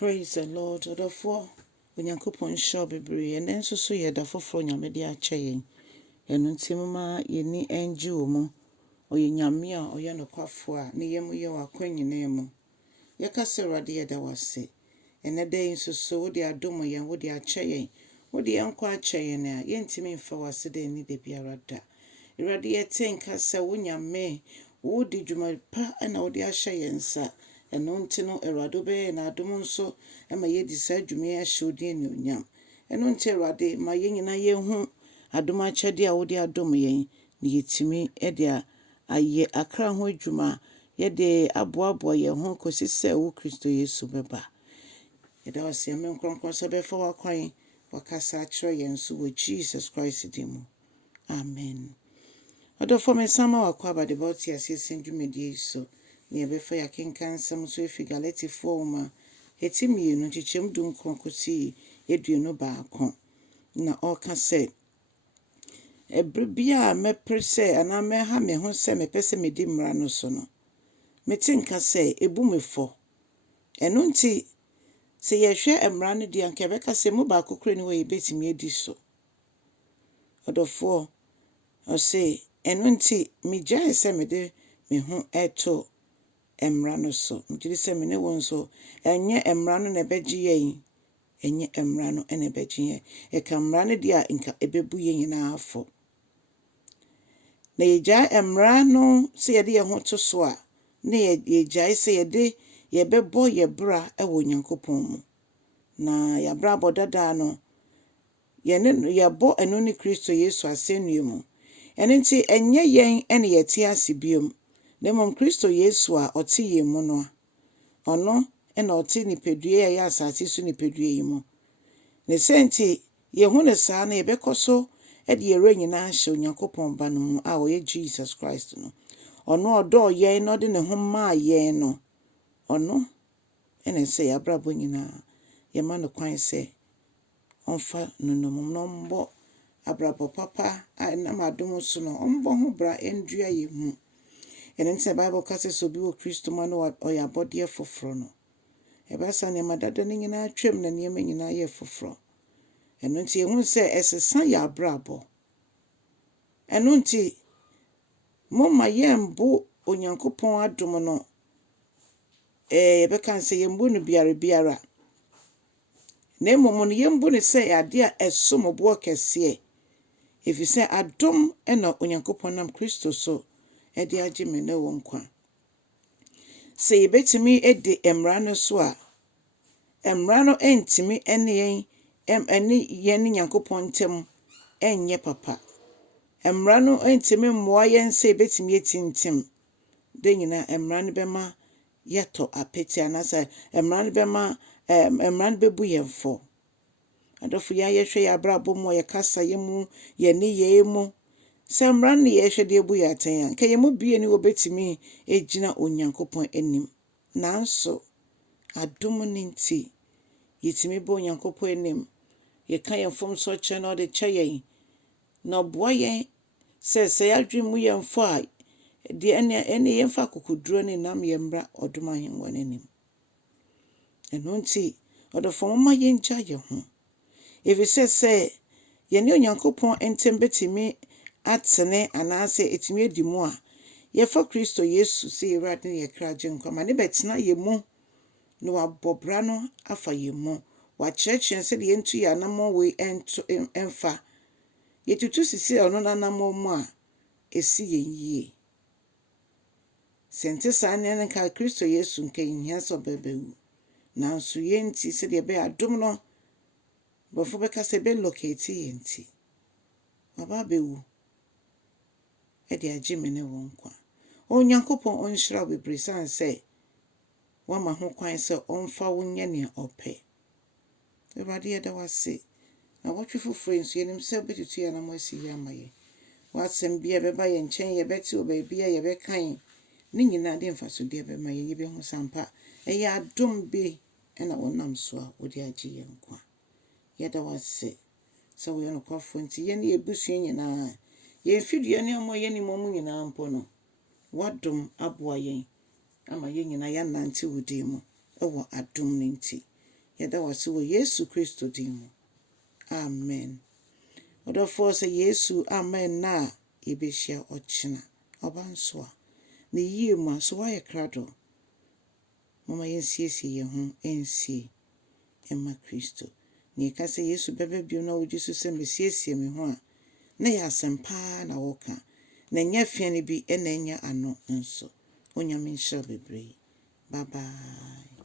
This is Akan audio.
Praise the Lord. Therefore, when you coupon shall be brave, and then so ye da for your media chain, and untimma ye ni enjumo, or ye nyamia, or ye no quafua, ni yemu yo are queen ye name. Yakasa radia da was say, and a day so they are domo yan would ya chain, would the unqua chain, yentimi for was a day need the biarada. Iradia think as a winya me, would did you my pa and all the ashayen, sir. Ɛno nti no Awurade bɛyɛ n'adom nso ma yɛdi saa dwuma ahyɛ odi anuonyam. Ɛno nti Awurade ma yɛn nyinaa yɛhu adom akyɛde a wode adom yɛn na yɛtumi de ayɛ akra ho adwuma yɛde aboaboa yɛn ho kɔsi sɛ wo Kristo Yesu bɛba. Yɛda wo ase Ame Nkronkron sɛ bɛfa wakwan wakasa akyerɛ yɛn so wɔ Jesus Christ din mu. Amen. Ɔdɔfo me sama wakɔ abade bɔte asiesie dwumadie so. Ni ebefa ya kenkan nsɛm so efi Galatifoɔ ma etimienu kyekyem du nkronkosi eduonu baako na ɔka sɛ ebrebia mepere sɛ ana meha me ho sɛ mepɛ sɛ medi mmara no so no mete nka sɛ ebu mefo ɛno nti sɛ yɛhwɛ mmara no di anka bɛka sɛ mu baako kora ni wɔ yɛbɛtumi adi so ɔdɔfoɔ ɔse ɛno nti megyae sɛ mede me ho ɛto mmara no so nti sɛ me ne wo nso ɛnyɛ mmara no na ɛbɛgye yɛn ɛnyɛ mmara no na ɛbɛgye yɛn ɛka mmara no di a nka ɛbɛbu yɛn nyinaa afɔ na yɛgyae mmara no sɛ yɛde yɛn ho to so a na yɛgyae sɛ yɛbɛbɔ yɛbra ɛwɔ Onyankopɔn mu na yɛabra bɔ dada no yɛbɔ ɛno ne Kristo Yesu asɛnnua mu ɛno nti ɛnyɛ yɛn ɛne yɛte ase biom na mmom Kristo Yesu a ɔte yɛn mu no ɔno ɛna ɔte nipadua a ɛyɛ asase so nipadua yi mu ne sɛnti yɛhu ne saa na yɛbɛkɔ so ɛde yɛwerɛ nyinaa hyɛ Onyankopɔn ba no mu a ɔyɛ Jesus Christ no ɔno ɔdɔɔ yɛn na ɔde ne ho maa yɛn no ɔno ɛna sɛ yɛabrabɔ nyinaa yɛma no kwan sɛ ɔmfa no nomum na ɔmbɔ abrabɔ papa a ɛnam adom so no ɔmbɔ ho bra ɛndua yɛn mu. And in the Bible cases so be Christo man or your body for frono. A bassa name dada in our trim and yeming in our year for fro. And until you won't say as a son ya brabo. And until Moma yam bo on yanko pon adomono. Becan say yambunu biara. Name mon yambuni say a dear as some of workers see. If you say adom and not on yanko ponam Christo so. Edi agye me ne wo nkwa sɛ yɛbɛtumi edi mmara no so a mmara no entimi ene yɛn Nyankopɔn ntem enye papa mmara no entimi mmoa yɛn sɛ yɛbɛtumi etintim de nyina mmara no bɛma yɛtɔ apeti anasa mmara no bɛma mmara no bɛbu yɛn fo adɔfo yɛhwɛ yɛ abrabɔ mu yɛkasa yɛ mu yɛ ne yɛ mu Samran ni yɛhwɛ de ebu yɛatan ka yɛmu bie ni wobetimi egyina Onyankopɔn anim nanso adom ne nti yɛtimi bɔ Onyankopɔn anim yɛka yɛn fom so kyɛ na ɔde kyɛ yɛn na ɔboa yɛn sɛ yɛadwe mu yɛn fo a de ɛne yɛmfa kokoduro ne nam yɛmbra ɔdom ahengua n'anim ɛno nti ɔdɔfo moma yɛngya yɛn ho efisɛ sɛ yɛne Onyankopɔn ntem betimi atene anase etimi edi mu a yɛfa Kristo Yesu sɛ Awurade ne yɛkra gye nkwa ma ne bɛtena yɛ mu na wabɔbra no afa yɛ mu wakyerɛkyerɛ sɛ de yɛntu yɛ anamɔ wei ɛmfa yɛtutu sisi ɔno nanamɔ mu a esi yɛn yie sɛnte saa ne nka Kristo Yesu nka nhia sɛ ɔbɛbɛwu nanso yɛnti sɛ de bɛ adom no bɔfo bɛka sɛ bɛ locate yɛnti baba bɛwu ɛde agye me ne wo nkwa Onyankopɔn ɔnhyira bebree san sɛ wama ho kwan sɛ ɔmfa wo nyɛ nea ɔpɛ Awurade yɛda wase na wɔtwe foforo nso yɛnim sɛ betutu yɛ na mo asi yɛ ama yɛ wasɛm bia bɛba yɛ nkyɛn yɛbɛte o baabi a yɛbɛkan ne nyinaa de mfasodeɛ bɛma yɛ yɛbɛhu sampa ɛyɛ adom be ɛna wɔnam so a wɔde agye yɛ nkwa yɛda wase sɛ wɔyɛ no kwafo nti yɛne yɛbusua nyinaa yɛmfidua ne ɔmo yɛne mɔmu nyinaa mpo no wadom aboa yɛn ama yɛn nyinaa yɛnante wo din mu ɛwɔ adom ne nti yɛda wase wɔ Yesu Kristo din mu. Amen. Ɔdɔfoɔ sɛ Yesu amen na yɛbɛhyia ɔkyena ɔba nso a ne yie mu a so wayɛ krado. Mama yɛnsiesie yɛn ho ɛnsie ɛma Kristo. Na yɛka sɛ Yesu bɛbɛ biom na wogye so sɛ mesiesie me ho a na yɛ asɛm paa na wɔka. Na ɛnyɛ fia no bi ɛna ɛnyɛ ano nso. Onyame nhyira bebree. Bye bye.